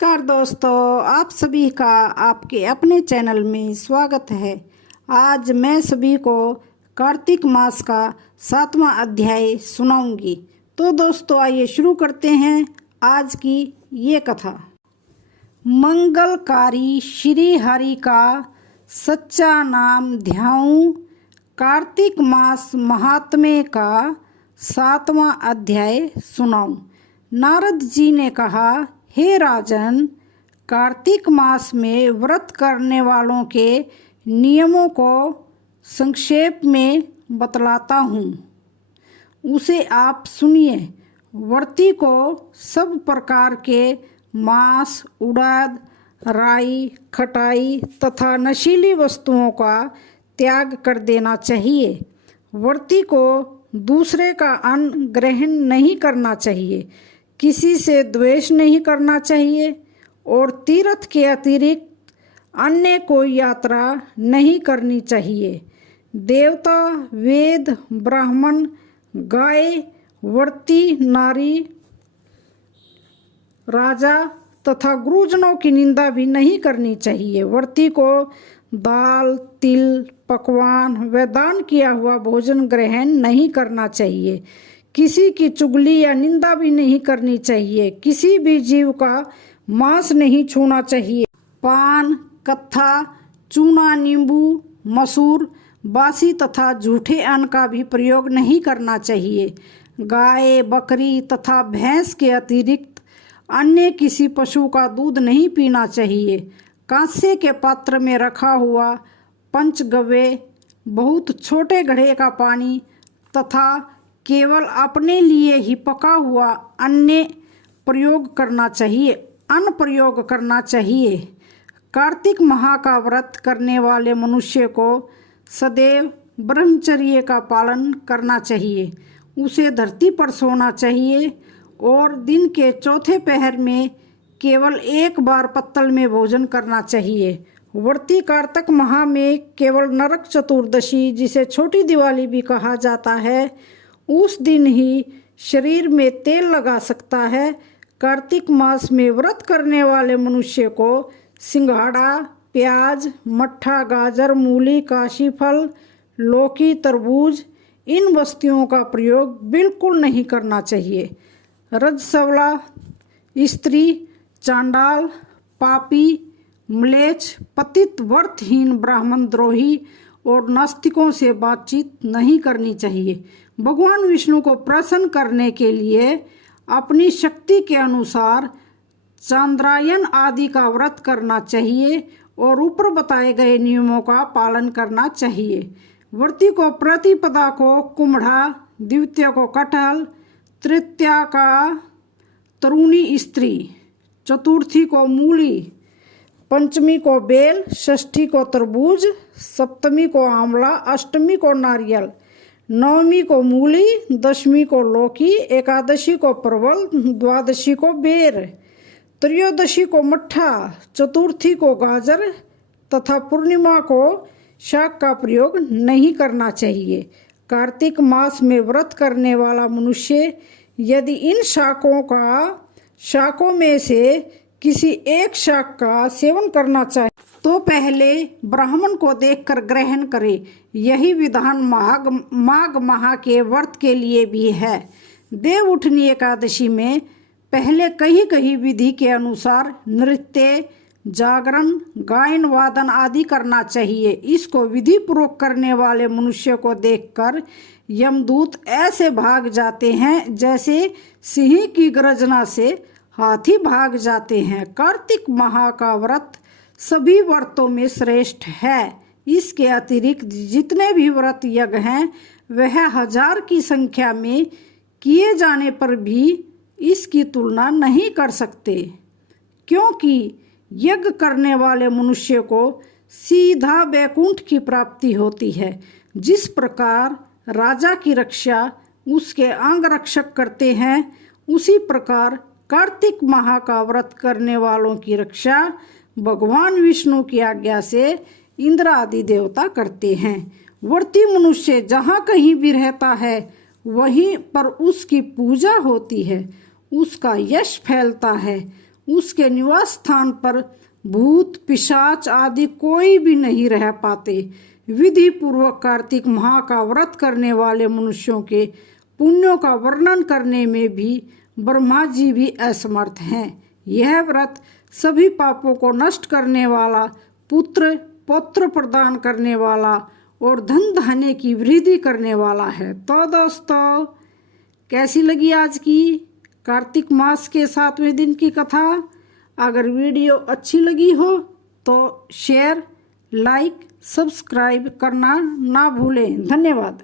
नमस्कार दोस्तों, आप सभी का आपके अपने चैनल में स्वागत है। आज मैं सभी को कार्तिक मास का 7वां अध्याय सुनाऊंगी। तो दोस्तों आइए शुरू करते हैं आज की ये कथा। मंगलकारी श्री हरि का सच्चा नाम ध्याऊं। कार्तिक मास महात्म्य का 7वां अध्याय सुनाऊं। नारद जी ने कहा, हे राजन, कार्तिक मास में व्रत करने वालों के नियमों को संक्षेप में बतलाता हूँ, उसे आप सुनिए। व्रती को सब प्रकार के मांस, उड़द, राई, खटाई तथा नशीली वस्तुओं का त्याग कर देना चाहिए। व्रती को दूसरे का अन्न ग्रहण नहीं करना चाहिए, किसी से द्वेष नहीं करना चाहिए और तीर्थ के अतिरिक्त अन्य कोई यात्रा नहीं करनी चाहिए। देवता, वेद, ब्राह्मण, गाय, व्रती, नारी, राजा तथा गुरुजनों की निंदा भी नहीं करनी चाहिए। व्रती को दाल, तिल, पकवान व दान किया हुआ भोजन ग्रहण नहीं करना चाहिए। किसी की चुगली या निंदा भी नहीं करनी चाहिए। किसी भी जीव का मांस नहीं छूना चाहिए। पान, कत्था, चूना, नींबू, मसूर, बासी तथा झूठे अन्न का भी प्रयोग नहीं करना चाहिए। गाय, बकरी तथा भैंस के अतिरिक्त अन्य किसी पशु का दूध नहीं पीना चाहिए। कांसे के पात्र में रखा हुआ पंचगव्य, बहुत छोटे घड़े का पानी तथा केवल अपने लिए ही पका हुआ अन्न प्रयोग करना चाहिए। कार्तिक माह का व्रत करने वाले मनुष्य को सदैव ब्रह्मचर्य का पालन करना चाहिए। उसे धरती पर सोना चाहिए और दिन के चौथे पहर में केवल एक बार पत्तल में भोजन करना चाहिए। व्रती कार्तिक माह में केवल नरक चतुर्दशी, जिसे छोटी दिवाली भी कहा जाता है, उस दिन ही शरीर में तेल लगा सकता है। कार्तिक मास में व्रत करने वाले मनुष्य को सिंघाड़ा, प्याज, मट्ठा, गाजर, मूली, काशी फल, लौकी, तरबूज, इन वस्तुओं का प्रयोग बिल्कुल नहीं करना चाहिए। रजस्वला, स्त्री, चांडाल, पापी, म्लेच्छ, पतित, व्रतहीन, ब्राह्मण द्रोही और नास्तिकों से बातचीत नहीं करनी चाहिए। भगवान विष्णु को प्रसन्न करने के लिए अपनी शक्ति के अनुसार चांद्रायन आदि का व्रत करना चाहिए और ऊपर बताए गए नियमों का पालन करना चाहिए। व्रती को प्रतिपदा को कुम्हड़ा, द्वितीया को कटहल, तृतीया का तरुणी स्त्री, चतुर्थी को मूली, पंचमी को बेल, षष्ठी को तरबूज, सप्तमी को आंवला, अष्टमी को नारियल, नवमी को मूली, दशमी को लौकी, एकादशी को परवल, द्वादशी को बेर, त्रयोदशी को मट्ठा, चतुर्थी को गाजर तथा पूर्णिमा को शाक का प्रयोग नहीं करना चाहिए। कार्तिक मास में व्रत करने वाला मनुष्य यदि इन शाकों में से किसी एक शाक का सेवन करना चाहे तो पहले ब्राह्मण को देखकर ग्रहण करे। यही विधान माघ माह के व्रत के लिए भी है। देव उठनी एकादशी में पहले कहीं विधि के अनुसार नृत्य, जागरण, गायन वादन आदि करना चाहिए। इसको विधि पूर्वक करने वाले मनुष्य को देखकर यमदूत ऐसे भाग जाते हैं जैसे सिंह की गर्जना से हाथी भाग जाते हैं। कार्तिक माह का व्रत सभी व्रतों में श्रेष्ठ है। इसके अतिरिक्त जितने भी व्रत यज्ञ हैं वह 1000 की संख्या में किए जाने पर भी इसकी तुलना नहीं कर सकते, क्योंकि यज्ञ करने वाले मनुष्य को सीधा वैकुंठ की प्राप्ति होती है। जिस प्रकार राजा की रक्षा उसके अंग रक्षक करते हैं, उसी प्रकार कार्तिक माह का व्रत करने वालों की रक्षा भगवान विष्णु की आज्ञा से इंद्र आदि देवता करते हैं। व्रती मनुष्य जहाँ कहीं भी रहता है वहीं पर उसकी पूजा होती है, उसका यश फैलता है, उसके निवास स्थान पर भूत पिशाच आदि कोई भी नहीं रह पाते। विधि पूर्वक कार्तिक माह का व्रत करने वाले मनुष्यों के पुण्यों का वर्णन करने में भी ब्रह्मा जी भी असमर्थ हैं। यह व्रत सभी पापों को नष्ट करने वाला, पुत्र पौत्र प्रदान करने वाला और धन धान्य की वृद्धि करने वाला है। तो दोस्तों, कैसी लगी आज की कार्तिक मास के 7वें दिन की कथा? अगर वीडियो अच्छी लगी हो तो शेयर, लाइक, सब्सक्राइब करना ना भूलें। धन्यवाद।